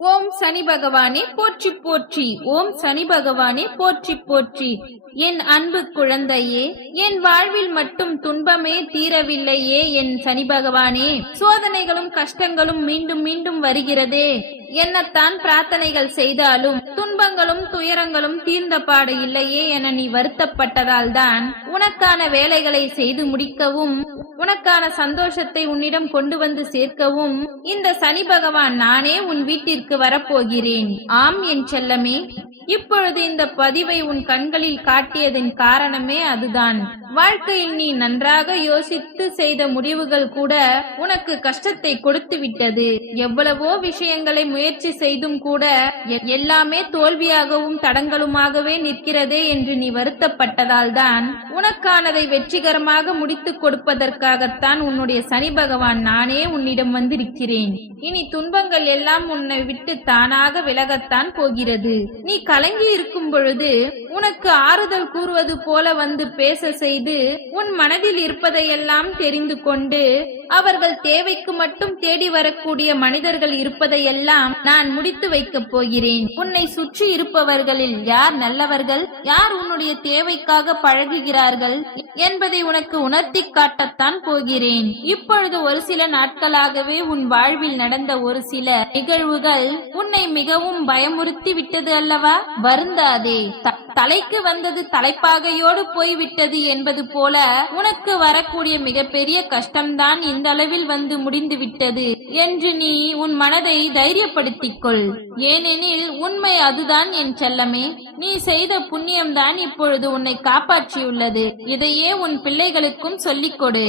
ஓம் சனி பகவானே போற்றி போற்றி. ஓம் சனி பகவானே போற்றி போற்றி. என் அன்பு குழந்தையே என் வாழ்வில் மட்டும் துன்பமே தீரவில்லையே என் சனி பகவானே. சோதனைகளும் கஷ்டங்களும் மீண்டும் மீண்டும் வருகிறதே. என்னத்தான் பிரார்த்தனைகள் செய்தாலும் துன்பங்களும் துயரங்களும் தீர்ந்த பாடு இல்லையே என நீ வருத்தப்பட்டதால் தான் உனக்கான வேலைகளை செய்து முடிக்கவும் உனக்கான சந்தோஷத்தை உன்னிடம் கொண்டு வந்து சேர்க்கவும் இந்த சனி பகவான் நானே உன் வீட்டிற்கு வரப்போகிறேன். ஆம் என் செல்லமே. இப்பொழுது இந்த பதிவை உன் கண்களில் காட்டியதன் காரணமே அதுதான். வாழ்க்கையில் நீ நன்றாக யோசித்து செய்த முடிவுகள் கூட உனக்கு கஷ்டத்தை கொடுத்து விட்டது. எவ்வளவோ விஷயங்களை முயற்சி செய்தும் கூட எல்லாமே தோல்வியாகவும் தடங்களுமாகவே நிற்கிறதே என்று நீ வருத்தப்பட்டதால் தான் உனக்கானதை வெற்றிகரமாக முடித்துக் கொடுப்பதற்காகத்தான் உன்னுடைய சனி பகவான் நானே உன்னிடம் வந்திருக்கிறேன். இனி துன்பங்கள் எல்லாம் உன்னை விட்டு தானாக விலகத்தான் போகிறது. நீ கலங்கி இருக்கும் பொழுது உனக்கு ஆறுதல் கூறுவது போல வந்து பேச செய்து உன் மனதில் இருப்பதையெல்லாம் தெரிந்து கொண்டு அவர்கள் தேவைக்கு மட்டும் தேடி வரக்கூடிய மனிதர்கள் இருப்பதையெல்லாம் நான் முடித்து வைக்கப் போகிறேன். உன்னை சுற்றி இருப்பவர்களில் யார் நல்லவர்கள்? யார் உன்னுடைய தேவைக்காக பழகுகிறார்கள்? என்பதை உனக்கு உணர்த்தி காட்டத்தான் போகிறேன். இப்பொழுது ஒரு சில நாட்களாகவே உன் வாழ்வில் நடந்த ஒரு சில நிகழ்வுகள் உன்னை மிகவும் பயமுறுத்தி விட்டது அல்லவா? வருந்தாதே. த- தலைக்கு வந்தது தலைப்பாகையோடு போய்விட்டது என்பது போல உனக்கு வரக்கூடிய மிகப்பெரிய கஷ்டம்தான் இந்த அளவில் வந்து முடிந்து விட்டது என்று நீ உன் மனதை தைரியப்படுத்திக் கொள். ஏனெனில் உண்மை அதுதான் என் செல்லமே. நீ செய்த புண்ணியம்தான் இப்பொழுது உன்னை காப்பாற்றியுள்ளது. இதையே உன் பிள்ளைகளுக்கும் சொல்லிக் கொடு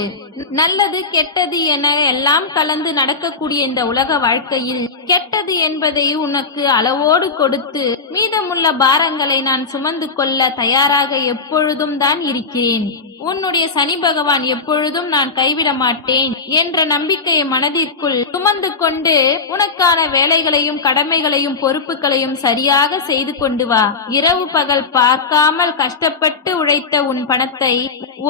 நல்லது கெட்டது என எல்லாம் கலந்து நடக்கக்கூடிய இந்த உலக வாழ்க்கையில் கெட்டது என்பதை உனக்கு அளவோடு கொடுத்து மீதமுள்ள பாரங்களை நான் சுமந்து கொள்ள தயாராக எப்பொழுதும் தான் இருக்கிறேன். உன்னுடைய சனி பகவான் எப்பொழுதும் நான் கைவிட மாட்டேன் என்ற நம்பிக்கையை மனதிற்குள் சுமந்து கொண்டு உனக்கான வேலைகளையும் கடமைகளையும் பொறுப்புகளையும் சரியாக செய்து கொண்டு வா. இரவு பகல் பார்க்காமல் கஷ்டப்பட்டு உழைத்த உன் பணத்தை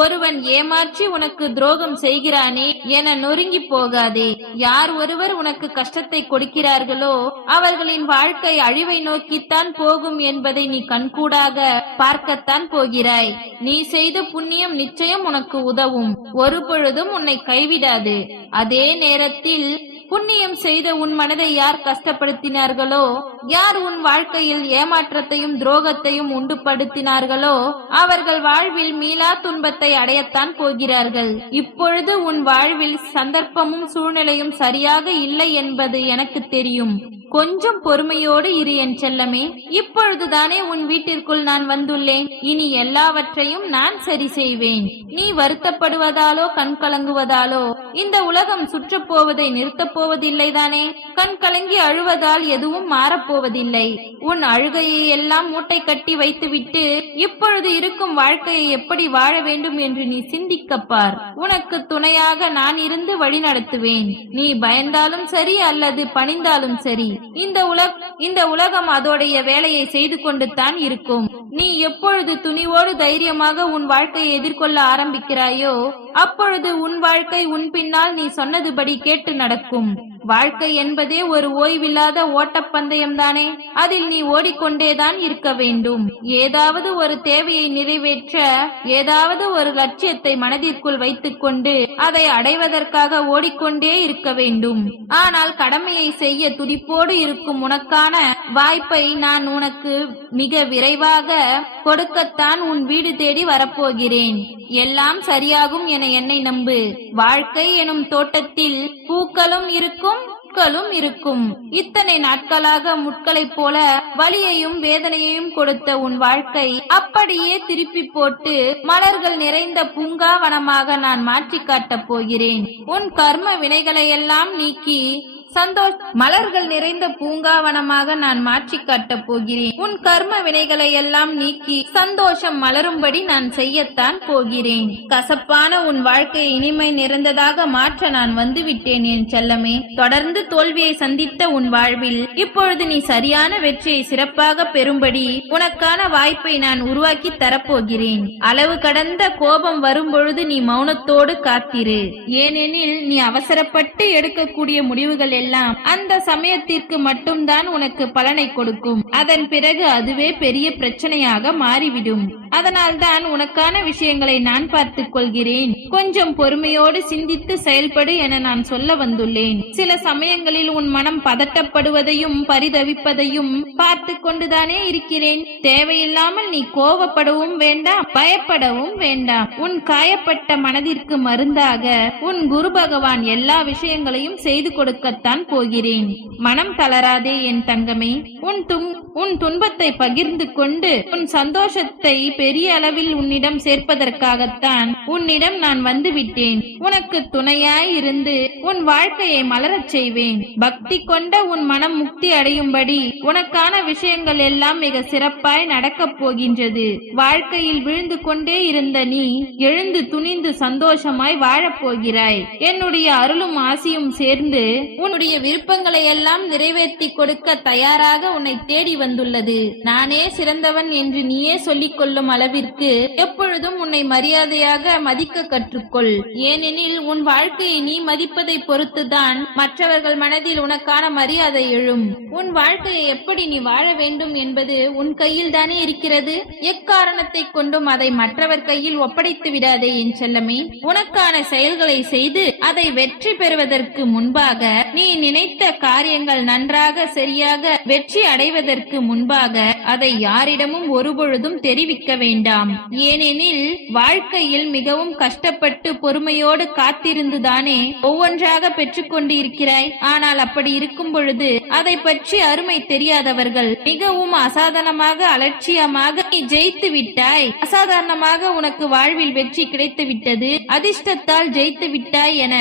ஒருவன் ஏமாற்றி உனக்கு துரோகம் செய்கிறானே என நொறுங்கி போகாதே. யார் ஒருவர் உனக்கு கஷ்டத்தை கொடுக்கிறார்களோ அவர்களின் வாழ்க்கை அழிவை நோக்கித்தான் போகும் என்பதை நீ கண்கூடாக பார்க்கத்தான் போகிறாய். நீ செய்த புண்ணியம் நிச்சயம் உனக்கு உதவும். ஒரு பொழுதும் உன்னை கைவிடாது. அதே நேரத்தில் புண்ணியம் செய்த உன் மனதை யார் கஷ்டப்படுத்தினார்களோ யார் உன் வாழ்க்கையில் ஏமாற்றத்தையும் துரோகத்தையும் உண்டு படுத்தினார்களோ அவர்கள் வாழ்வில் மீளா துன்பத்தை அடையத்தான் போகிறார்கள். இப்பொழுது உன் வாழ்வில் சந்தர்ப்பமும் சூழ்நிலையும் சரியாக இல்லை என்பது எனக்கு தெரியும். கொஞ்சம் பொறுமையோடு இரு என் செல்லமே. இப்பொழுதுதானே உன் வீட்டிற்குள் நான் வந்துள்ளேன். இனி எல்லாவற்றையும் நான் சரி செய்வேன். நீ வருத்தப்படுவதாலோ கண் கலங்குவதாலோ இந்த உலகம் சுற்றப் போவதை நிறுத்தப் போவதில்லைதானே கண் கலங்கி அழுவதால் எதுவும் மாறப்போவதில்லை உன் அழுகையை எல்லாம் மூட்டை கட்டி வைத்துவிட்டு இப்பொழுது இருக்கும் வாழ்க்கையை எப்படி வாழ வேண்டும் என்று நீ சிந்திக்கப்பார் உனக்கு துணையாக நான் இருந்து வழி நடத்துவேன் நீ பயந்தாலும் சரி அல்லது பணிந்தாலும் சரி. இந்த உலக இந்த உலகம் அதோடைய வேலையை செய்து கொண்டு தான் இருக்கும். நீ எப்பொழுது துணிவோடு தைரியமாக உன் வாழ்க்கையை எதிர்கொள்ள ஆரம்பிக்கிறாயோ அப்பொழுது உன் வாழ்க்கை உன் பின்னால் நீ சொன்னதுபடி கேட்டு நடக்கும். வாழ்க்கை என்பதே ஒரு ஓய்வில்லாத ஓட்டப்பந்தயம் தானே அதில் நீ ஓடிக்கொண்டேதான் இருக்க வேண்டும். ஏதாவது ஒரு தேவையை நிறைவேற்ற ஏதாவது ஒரு லட்சியத்தை மனதிற்குள் வைத்துக்கொண்டு அதை அடைவதற்காக ஓடிக்கொண்டே இருக்க வேண்டும். ஆனால் கடமையை செய்ய துடிப்போடு இருக்கும் உனக்கான வாய்ப்பை நான் உனக்கு மிக விரைவாக கொடுக்கத்தான் உன் வீடு தேடி வரப்போகிறேன். எல்லாம் சரியாகும் என என்னை நம்பு. வாழ்க்கை எனும் தோட்டத்தில் பூக்களும் இருக்கும் முட்களும் இருக்கும். இத்தனை நாட்களாக முட்களைப் போல வலியையும் வேதனையையும் கொடுத்த உன் வாழ்க்கை அப்படியே திருப்பி போட்டு மலர்கள் நிறைந்த பூங்காவனமாக நான் மாற்றி காட்டப் போகிறேன். உன் கர்ம வினைகளையெல்லாம் நீக்கி சந்தோஷ் மலர்கள் நிறைந்த பூங்காவனமாக நான் மாற்றி காட்டப் போகிறேன். உன் கர்ம வினைகளை எல்லாம் நீக்கி சந்தோஷம் மலரும்படி நான் செய்யத்தான் போகிறேன். கசப்பான உன் வாழ்க்கையை இனிமை நிறைந்ததாக மாற்ற நான் வந்துவிட்டேன் என் செல்லமே. தொடர்ந்து தோல்வியை சந்தித்த உன் வாழ்வில் இப்பொழுது நீ சரியான வெற்றியை சிறப்பாக பெறும்படி உனக்கான வாய்ப்பை நான் உருவாக்கி தரப்போகிறேன். அளவு கடந்த கோபம் வரும்பொழுது நீ மௌனத்தோடு காத்திரு. ஏனெனில் நீ அவசரப்பட்டு எடுக்கக்கூடிய முடிவுகள் எல்லாம் அந்த சமயத்திற்கு மட்டும்தான் உனக்கு பலனை கொடுக்கும். அதன் பிறகு அதுவே பெரிய பிரச்சனையாக மாறிவிடும். அதனால்தான் உனக்கான விஷயங்களை நான் பார்த்துக் கொள்கிறேன். கொஞ்சம் பொறுமையோடு சிந்தித்து செயல்படு என நான் சொல்ல வந்துள்ளேன். சில சமயங்களில் உன் மனம் பதட்டப்படுவதையும் பரிதவிப்பதையும் பார்த்து கொண்டுதானே இருக்கிறேன். தேவையில்லாமல் நீ கோவப்படவும் வேண்டாம் பயப்படவும் வேண்டாம். உன் காயப்பட்ட மனதிற்கு மருந்தாக உன் குரு பகவான் எல்லா விஷயங்களையும் செய்து கொடுக்கத்தான் போகிறேன். மனம் தளராதே என் தங்கமே. உன் தும் உன் துன்பத்தை பகிர்ந்து கொண்டு உன் சந்தோஷத்தை பெரிய அளவில் உன்னிடம் சேர்ப்பதற்காகத்தான் உன்னிடம் நான் வந்து விட்டேன் உனக்கு துணையாய் இருந்து உன் வாழ்க்கையை மலரச் செய்வேன். பக்தி கொண்ட உன் மனம் முக்தி அடையும்படி உனக்கான விஷயங்கள் எல்லாம் மிக சிறப்பாய் நடக்கப் போகின்றது. வாழ்க்கையில் விழுந்து கொண்டே இருந்த நீ எழுந்து துணிந்து சந்தோஷமாய் வாழப்போகிறாய் என்னுடைய அருளும் ஆசியும் சேர்ந்து உன் உன்னுடைய விருப்பங்களை எல்லாம் நிறைவேற்றி கொடுக்க தயாராக உன்னை தேடி வந்துள்ளது. நானே சிறந்தவன் என்று நீயே சொல்லிக் கொள்ளும் அளவிற்கு எப்பொழுதும் உன்னை மரியாதையாக மதிக்க கற்றுக்கொள். ஏனெனில் உன் வாழ்க்கையை நீ மதிப்பதை பொறுத்துதான் மற்றவர்கள் மனதில் உனக்கான மரியாதை எழும். உன் வாழ்க்கையை எப்படி நீ வாழ வேண்டும் என்பது உன் கையில் தானே இருக்கிறது? எக்காரணத்தை கொண்டும் அதை மற்றவர் கையில் ஒப்படைத்து விடாதே என் செல்லமே. உனக்கான செயல்களை செய்து அதை வெற்றி பெறுவதற்கு முன்பாக நீ நினைத்த காரியங்கள் நன்றாக சரியாக வெற்றி அடைவதற்கு முன்பாக அதை யாரிடமும் ஒருபொழுதும் தெரிவிக்க வேண்டாம். ஏனெனில் வாழ்க்கையில் மிகவும் கஷ்டப்பட்டு பொறுமையோடு காத்திருந்துதானே ஒவ்வொன்றாக பெற்றுக்கொண்டு இருக்கிறாய் ஆனால் அப்படி இருக்கும் பொழுது அதை பற்றி அருமை தெரியாதவர்கள் மிகவும் அசாதாரணமாக அலட்சியமாக நீ ஜெயித்து விட்டாய். அசாதாரணமாக உனக்கு வாழ்வில் வெற்றி கிடைத்து விட்டது அதிர்ஷ்டத்தால் ஜெயித்து விட்டாய் என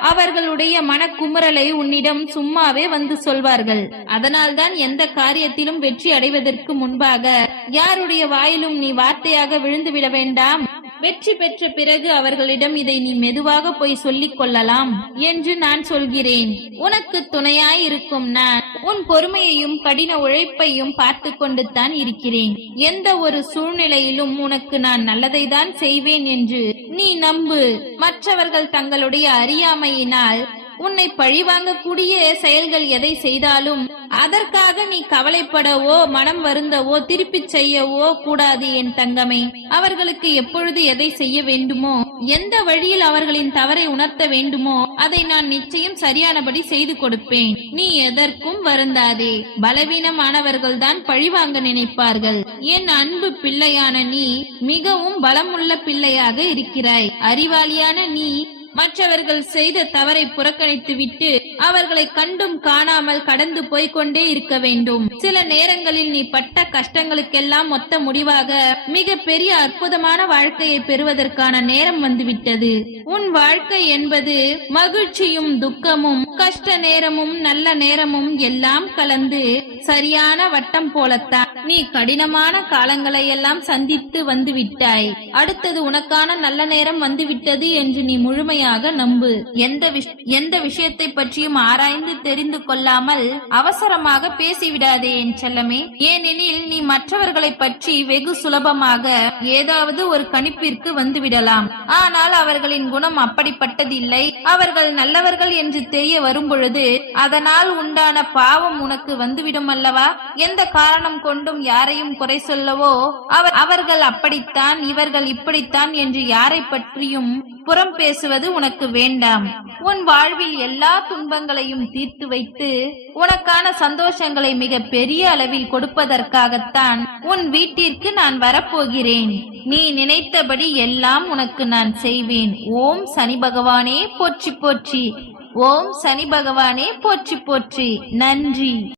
அவர்களுடைய மனக்குமுறலை உன்னிடம் சும்மாவே வந்து சொல்வார்கள். அதனால்தான் எந்த காரியத்திலும் வெற்றி அடைவதற்கு முன்பாக யாருடைய வாயிலும் நீ வார்த்தையாக விழுந்து விட வேண்டாம். வெற்றி பெற்ற பிறகு அவர்களிடம் இதை நீ மெதுவாக போய் சொல்லிக் கொள்ளலாம் என்று நான் சொல்கிறேன். உனக்கு துணையாய் இருக்கும் நான் உன் பொறுமையையும் கடின உழைப்பையும் பார்த்து கொண்டு தான் இருக்கிறேன். எந்த ஒரு சூழ்நிலையிலும் உனக்கு நான் நல்லதை தான் செய்வேன் என்று நீ நம்பு. மற்றவர்கள் தங்களுடைய அறியாமையினால் உன்னை பழிவாங்கக்கூடிய செயல்கள் எதை செய்தாலும் அதற்காக நீ கவலைப்படவோ மனம் வருந்தவோ திருப்பிச் செய்யவோ கூடாது என் தங்கமே. அவர்களுக்கு எப்பொழுது எதை செய்ய வேண்டுமோ எந்த வழியில் அவர்களின் தவறை உணர்த்த வேண்டுமோ அதை நான் நிச்சயம் சரியானபடி செய்து கொடுப்பேன். நீ எதற்கும் வருந்தாதே. பலவீனமானவர்கள் தான் பழிவாங்க நினைப்பார்கள். என் அன்பு பிள்ளையான நீ மிகவும் பலமுள்ள பிள்ளையாக இருக்கிறாய். அறிவாளியான நீ மற்றவர்கள் செய்த தவறை புறக்கணித்து விட்டு அவர்களை கண்டும் காணாமல் கடந்து போய்க்கொண்டே இருக்க வேண்டும். சில நேரங்களில் நீ பட்ட கஷ்டங்களுக்கெல்லாம் மொத்த முடிவாக மிக பெரிய அற்புதமான வாழ்க்கையை பெறுவதற்கான நேரம் வந்துவிட்டது. உன் வாழ்க்கை என்பது மகிழ்ச்சியும் துக்கமும் கஷ்ட நேரமும் நல்ல நேரமும் எல்லாம் கலந்து சரியான வட்டம் போலத்தான். நீ கடினமான காலங்களை எல்லாம் சந்தித்து வந்து விட்டாய் அடுத்தது உனக்கான நல்ல நேரம் வந்துவிட்டது என்று நீ முழுமையாக நம்பு. எந்த எந்த விஷயத்தை பற்றியும் ஆராய்ந்து தெரிந்து கொள்ளாமல் அவசரமாக பேசிவிடாதே என் செல்லமே. ஏனெனில் நீ மற்றவர்களை பற்றி வெகு சுலபமாக ஏதாவது ஒரு கணிப்பிற்கு வந்துவிடலாம். ஆனால் அவர்களின் குணம் அப்படிப்பட்டதில்லை. அவர்கள் நல்லவர்கள் என்று தெரிய வரும்பொழுது அதனால் உண்டான பாவம் உனக்கு வந்துவிடும் அல்லவா எந்த காரணம் கொண்டும் யாரையும் குறை சொல்லவோ அவர் அவர்கள் அப்படித்தான் இவர்கள் இப்படித்தான் என்று யாரை பற்றியும் புறம் பேசுவது உனக்கு வேண்டாம். உன் வாழ்வில் எல்லா துன்பங்களையும் தீர்த்து வைத்து உனக்கான சந்தோஷங்களை மிக பெரிய அளவில் கொடுப்பதற்காகத்தான் உன் வீட்டிற்கு நான் வரப்போகிறேன். நீ நினைத்தபடி எல்லாம் உனக்கு நான் செய்வேன். ஓம் சனி பகவானே போற்றி போற்றி. ஓம் சனி பகவானே போற்றி போற்றி. நன்றி.